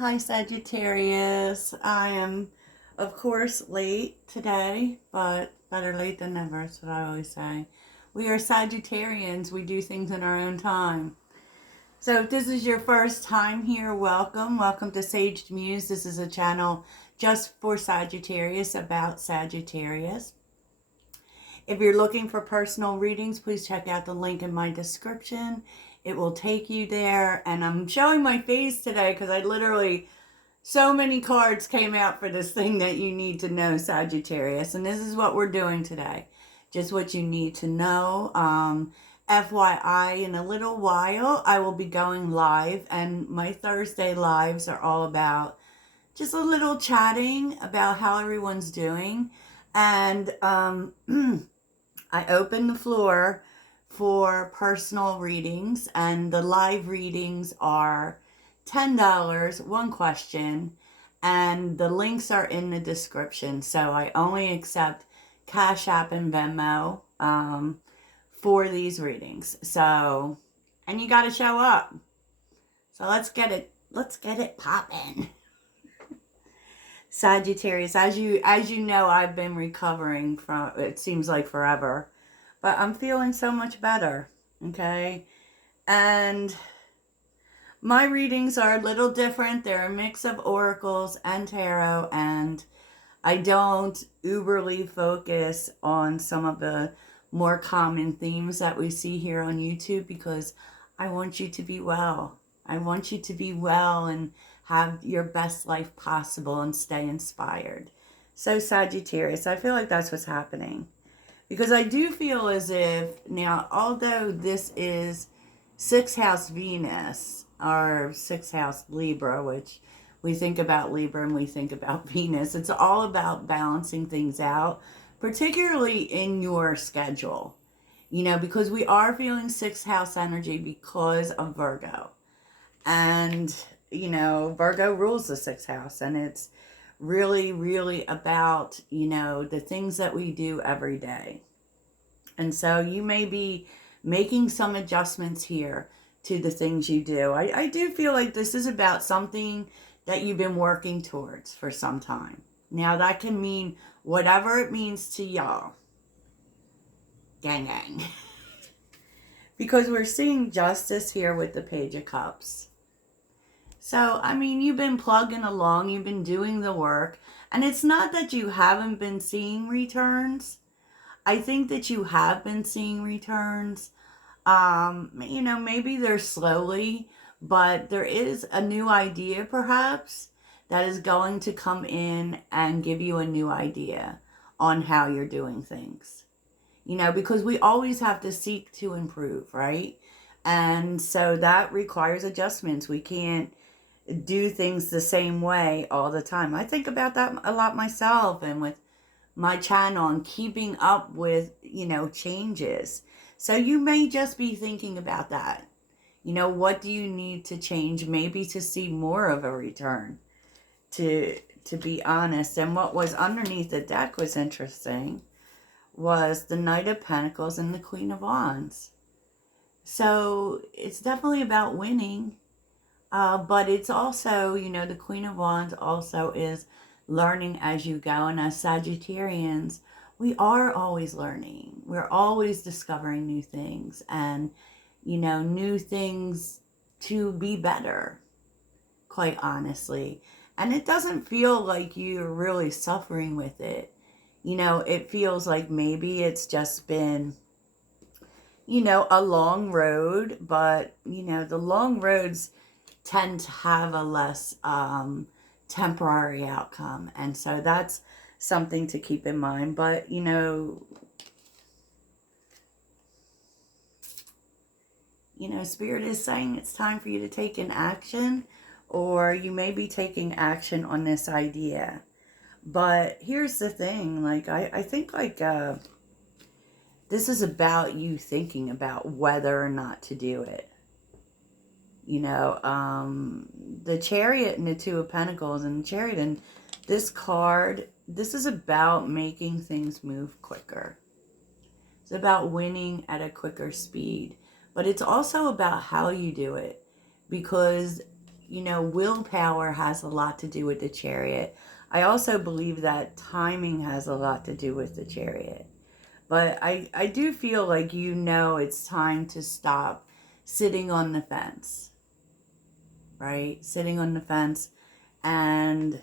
Hi Sagittarius. I am, of course, late today, but better late than never. That's what I always say. We are Sagittarians. We do things in our own time. So if this is your first time here, welcome. Welcome to Sage Muse. This is a channel just for Sagittarius, about Sagittarius. If you're looking for personal readings, please check out the link in my description. It will take you there. And I'm showing my face today because I literally, so many cards came out for this thing that you need to know, Sagittarius. And this is what we're doing today. Just what you need to know. FYI, in a little while, I will be going live. And my Thursday lives are all about just a little chatting about how everyone's doing. And I open the floor for personal readings, and the live readings are $10, one question, and the links are in the description. So I only accept Cash App and Venmo for these readings. So, and you got to show up. So let's get it popping. Sagittarius, as you know, I've been recovering from, it seems like forever, but I'm feeling so much better, okay? And my readings are a little different. They're a mix of oracles and tarot, and I don't uberly focus on some of the more common themes that we see here on YouTube, because I want you to be well. I want you to be well and have your best life possible and stay inspired. So Sagittarius, I feel like that's what's happening. Because I do feel as if, now, although this is 6th house Venus, or 6th house Libra, which we think about Libra and we think about Venus, it's all about balancing things out, particularly in your schedule. You know, because we are feeling 6th house energy because of Virgo. And, you know, Virgo rules the 6th house, and it's really, really about, you know, the things that we do every day. And so you may be making some adjustments here to the things you do. I do feel like this is about something that you've been working towards for some time. Now, that can mean whatever it means to y'all. Gang, gang. Because we're seeing justice here with the Page of Cups. So, I mean, you've been plugging along, you've been doing the work, and it's not that you haven't been seeing returns. I think that you have been seeing returns. You know, maybe they're slowly, but there is a new idea perhaps that is going to come in and give you a new idea on how you're doing things. You know, because we always have to seek to improve, right? And so that requires adjustments. We can't do things the same way all the time. I think about that a lot myself, and with my channel, and keeping up with, you know, changes. So you may just be thinking about that. You know, what do you need to change, maybe to see more of a return, to be honest. And what was underneath the deck was interesting, was the Knight of Pentacles and the Queen of Wands. So it's definitely about winning. But it's also, you know, the Queen of Wands also is learning as you go. And as Sagittarians, we are always learning. We're always discovering new things, and, you know, new things to be better, quite honestly. And it doesn't feel like you're really suffering with it. You know, it feels like maybe it's just been, you know, a long road, but, you know, the long roads tend to have a less temporary outcome. And so that's something to keep in mind. But, you know, Spirit is saying it's time for you to take an action, or you may be taking action on this idea. But here's the thing, like, I think, like, this is about you thinking about whether or not to do it. You know, the Chariot and the Two of Pentacles, and the Chariot and this card, this is about making things move quicker. It's about winning at a quicker speed. But it's also about how you do it. Because you know, willpower has a lot to do with the Chariot. I also believe that timing has a lot to do with the Chariot. But I do feel like, you know, it's time to stop sitting on the fence, right? Sitting on the fence, and,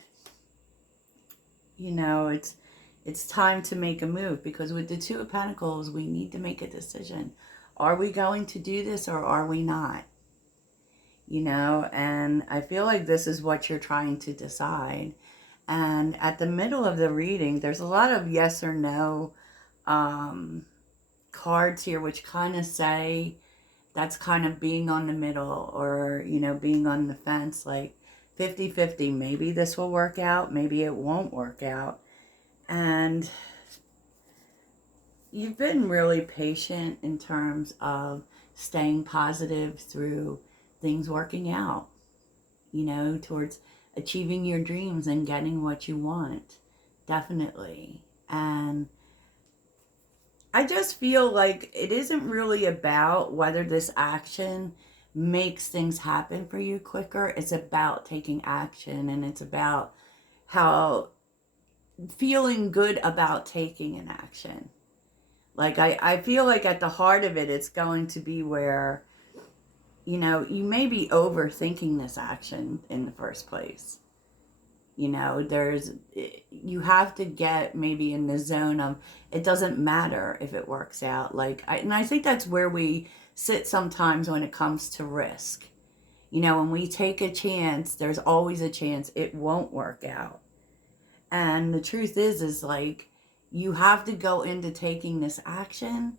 you know, it's time to make a move, because with the Two of Pentacles, we need to make a decision. Are we going to do this or are we not? You know, and I feel like this is what you're trying to decide. And at the middle of the reading, there's a lot of yes or no cards here, which kind of say that's kind of being on the middle, or, you know, being on the fence, like 50-50. Maybe this will work out, maybe it won't work out. And you've been really patient in terms of staying positive through things working out, you know, towards achieving your dreams and getting what you want. Definitely. And I just feel like it isn't really about whether this action makes things happen for you quicker. It's about taking action, and it's about how feeling good about taking an action. Like, I feel like at the heart of it, it's going to be where, you know, you may be overthinking this action in the first place. You know, you have to get maybe in the zone of, it doesn't matter if it works out. Like, and I think that's where we sit sometimes when it comes to risk. You know, when we take a chance, there's always a chance it won't work out. And the truth is like, you have to go into taking this action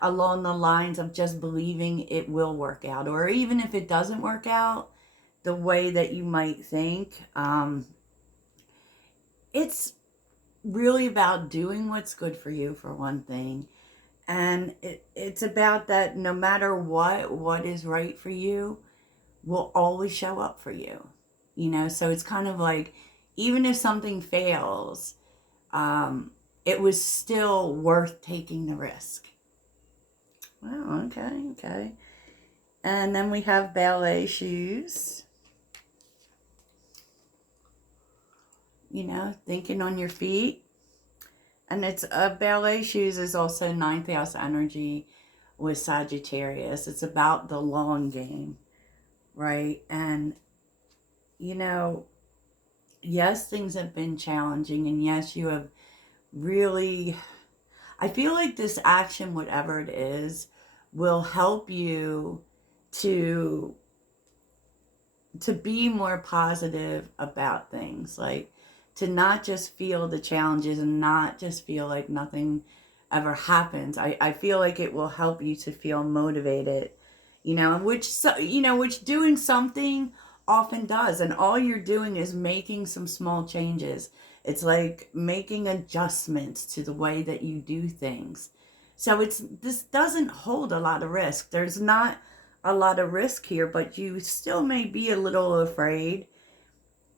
along the lines of just believing it will work out. Or even if it doesn't work out the way that you might think, it's really about doing what's good for you, for one thing. And it's about that no matter what is right for you will always show up for you. You know, so it's kind of like, even if something fails, it was still worth taking the risk. Wow, okay. And then we have ballet shoes. You know, thinking on your feet. And it's ballet shoes is also 9th house energy with Sagittarius. It's about the long game, right? And, you know, yes, things have been challenging, and yes, you have really, I feel like this action, whatever it is, will help you to be more positive about things. Like, to not just feel the challenges and not just feel like nothing ever happens. I feel like it will help you to feel motivated, you know, which doing something often does. And all you're doing is making some small changes. It's like making adjustments to the way that you do things. So this doesn't hold a lot of risk. There's not a lot of risk here, but you still may be a little afraid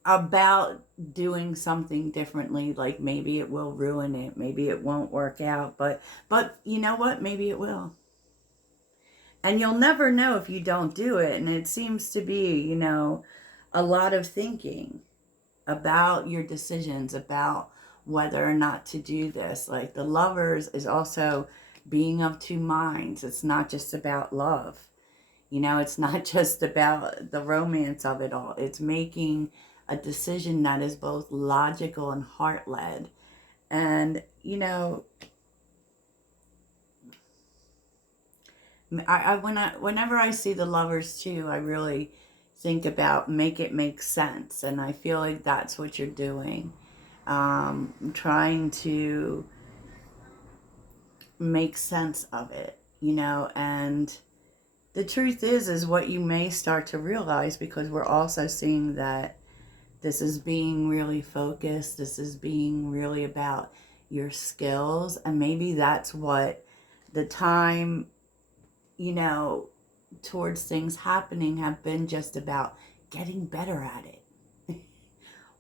about doing something differently. Like, maybe it will ruin it, maybe it won't work out, but you know what, maybe it will. And you'll never know if you don't do it. And it seems to be, you know, a lot of thinking about your decisions, about whether or not to do this. Like, the Lovers is also being of two minds. It's not just about love, you know, it's not just about the romance of it all. It's making a decision that is both logical and heart-led. And, you know, whenever I see the Lovers too, I really think about make it make sense. And I feel like that's what you're doing. Trying to make sense of it, you know. And the truth is what you may start to realize, because we're also seeing that this is being really focused. This is being really about your skills. And maybe that's what the time, you know, towards things happening have been, just about getting better at it.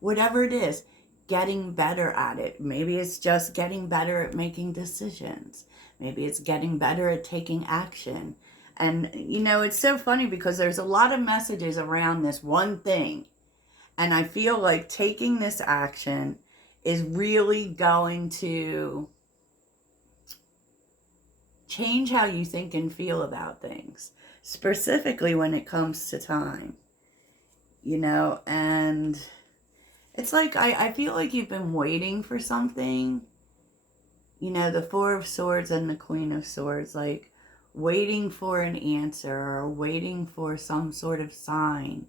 Whatever it is, getting better at it. Maybe it's just getting better at making decisions. Maybe it's getting better at taking action. And, you know, it's so funny because there's a lot of messages around this one thing. And I feel like taking this action is really going to change how you think and feel about things, specifically when it comes to time, you know. And it's like, I feel like you've been waiting for something, you know, the Four of Swords and the Queen of Swords, like waiting for an answer or waiting for some sort of sign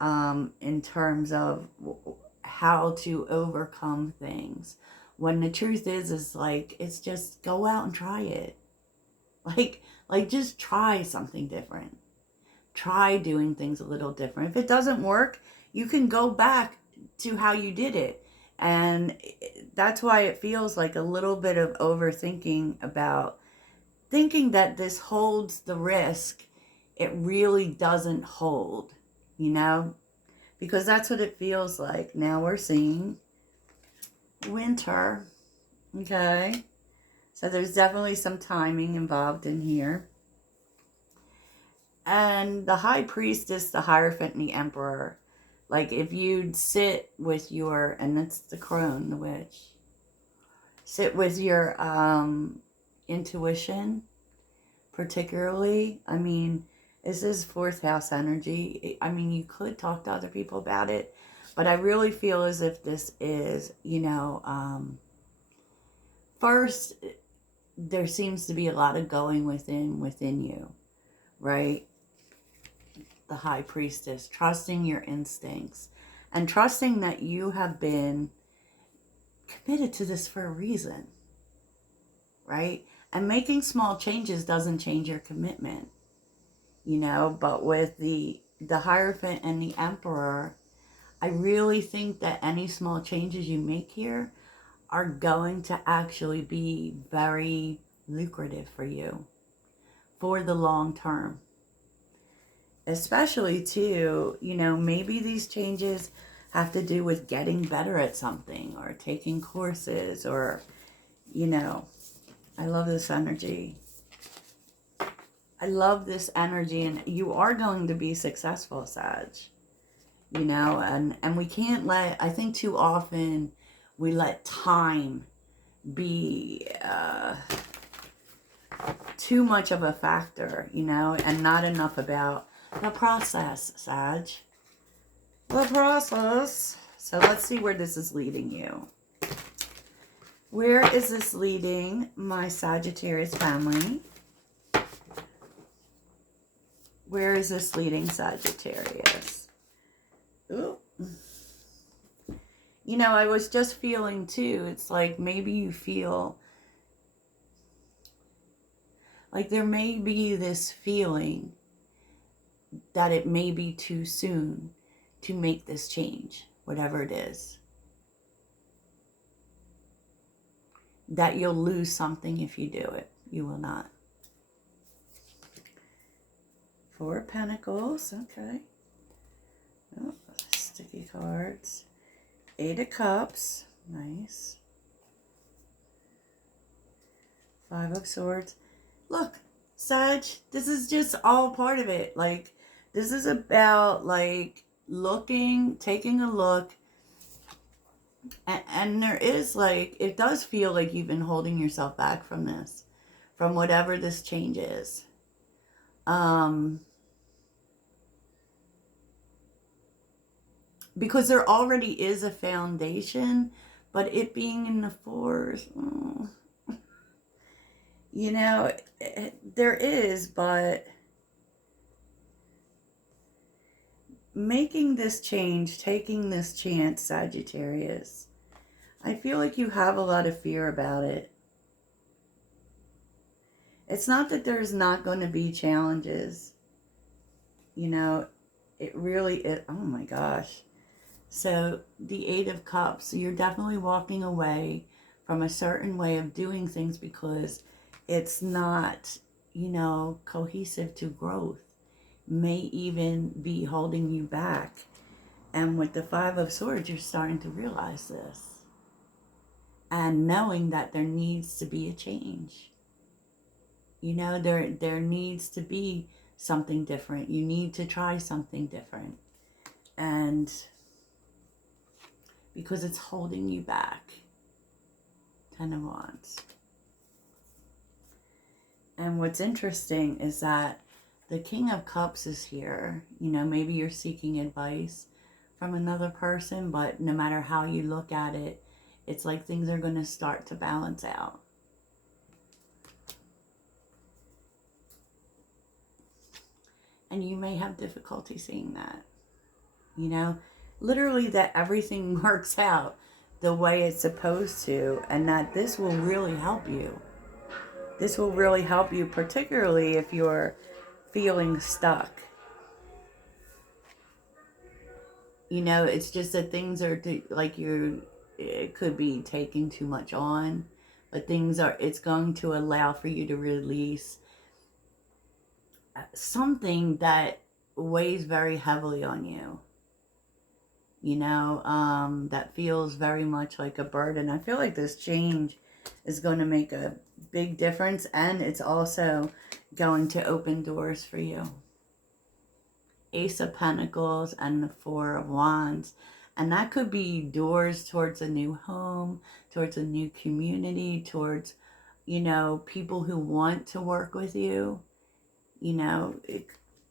in terms of how to overcome things. When the truth is like, it's just go out and try it. Like just try something different. Try doing things a little different. If it doesn't work, you can go back to how you did it. And that's why it feels like a little bit of overthinking about thinking that this holds the risk. It really doesn't hold, you know, because that's what it feels like. Now we're seeing winter. Okay. So there's definitely some timing involved in here. And the High Priestess, the Hierophant, and the Emperor. Like if you'd sit with your, and that's the crone, the witch. Sit with your intuition, particularly. I mean, this is fourth house energy. I mean, you could talk to other people about it, but I really feel as if this is, you know, first, there seems to be a lot of going within you, right? The High Priestess, trusting your instincts and trusting that you have been committed to this for a reason, right? And making small changes doesn't change your commitment, you know. But with the Hierophant and the Emperor, I really think that any small changes you make here are going to actually be very lucrative for you for the long term. Especially too, you know, maybe these changes have to do with getting better at something or taking courses or, you know, I love this energy. I love this energy, and you are going to be successful, Sag. You know, and we can't let, I think too often we let time be too much of a factor, you know, and not enough about the process, Sag. The process. So let's see where this is leading you. Where is this leading my Sagittarius family? Where is this leading Sagittarius? Ooh. You know, I was just feeling too, it's like maybe you feel like there may be this feeling that it may be too soon to make this change, whatever it is. That you'll lose something if you do it. You will not. Four of Pentacles, okay. Oh, sticky cards. Eight of Cups, nice. Five of Swords. Look, Sag, this is just all part of it. Like, this is about, like, looking, taking a look. And there is, like, it does feel like you've been holding yourself back from this. From whatever this change is. Because there already is a foundation, but it being in the fours, you know, there is, but making this change, taking this chance, Sagittarius, I feel like you have a lot of fear about it. It's not that there's not going to be challenges, you know, it really is. Oh my gosh. So the Eight of Cups, you're definitely walking away from a certain way of doing things because it's not, you know, cohesive to growth. May even be holding you back. And with the Five of Swords, you're starting to realize this. And knowing that there needs to be a change. You know, there needs to be something different. You need to try something different. And because it's holding you back. 10 of Wands. And what's interesting is that the King of Cups is here. You know, maybe you're seeking advice from another person, but no matter how you look at it, it's like things are going to start to balance out. And you may have difficulty seeing that. You know, literally that everything works out the way it's supposed to, and that this will really help you. This will really help you, particularly if you're feeling stuck. You know, it's just that things are it could be taking too much on, but it's going to allow for you to release something that weighs very heavily on you. You know, that feels very much like a burden. I feel like this change is going to make a big difference, and it's also going to open doors for you. Ace of Pentacles and the 4 of Wands. And that could be doors towards a new home, towards a new community, towards, you know, people who want to work with you. You know,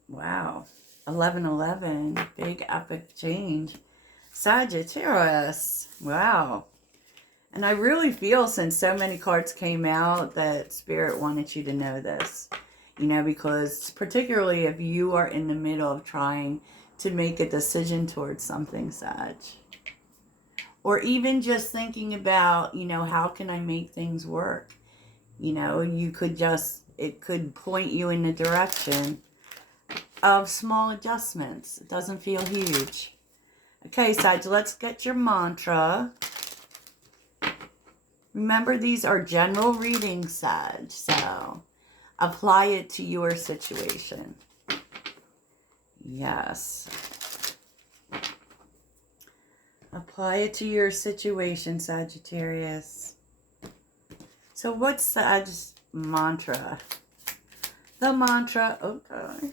wow. 1111, big epic change. Sagittarius, wow. And I really feel, since so many cards came out, that Spirit wanted you to know this. You know, because particularly if you are in the middle of trying to make a decision towards something, Sag. Or even just thinking about, you know, how can I make things work? You know, it could point you in the direction of small adjustments. It doesn't feel huge. Okay, Sag, let's get your mantra. Remember, these are general readings, Sag, so apply it to your situation. Yes. Apply it to your situation, Sagittarius. So what's Sag's mantra? The mantra, okay.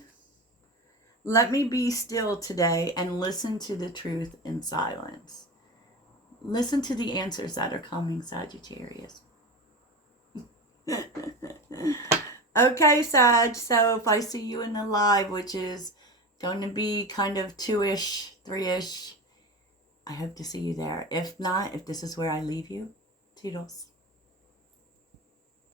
Let me be still today and listen to the truth in silence. Listen to the answers that are coming, Sagittarius. Okay, Sag, so if I see you in the live, which is going to be kind of 2-ish, 3-ish, I hope to see you there. If not, if this is where I leave you, toodles.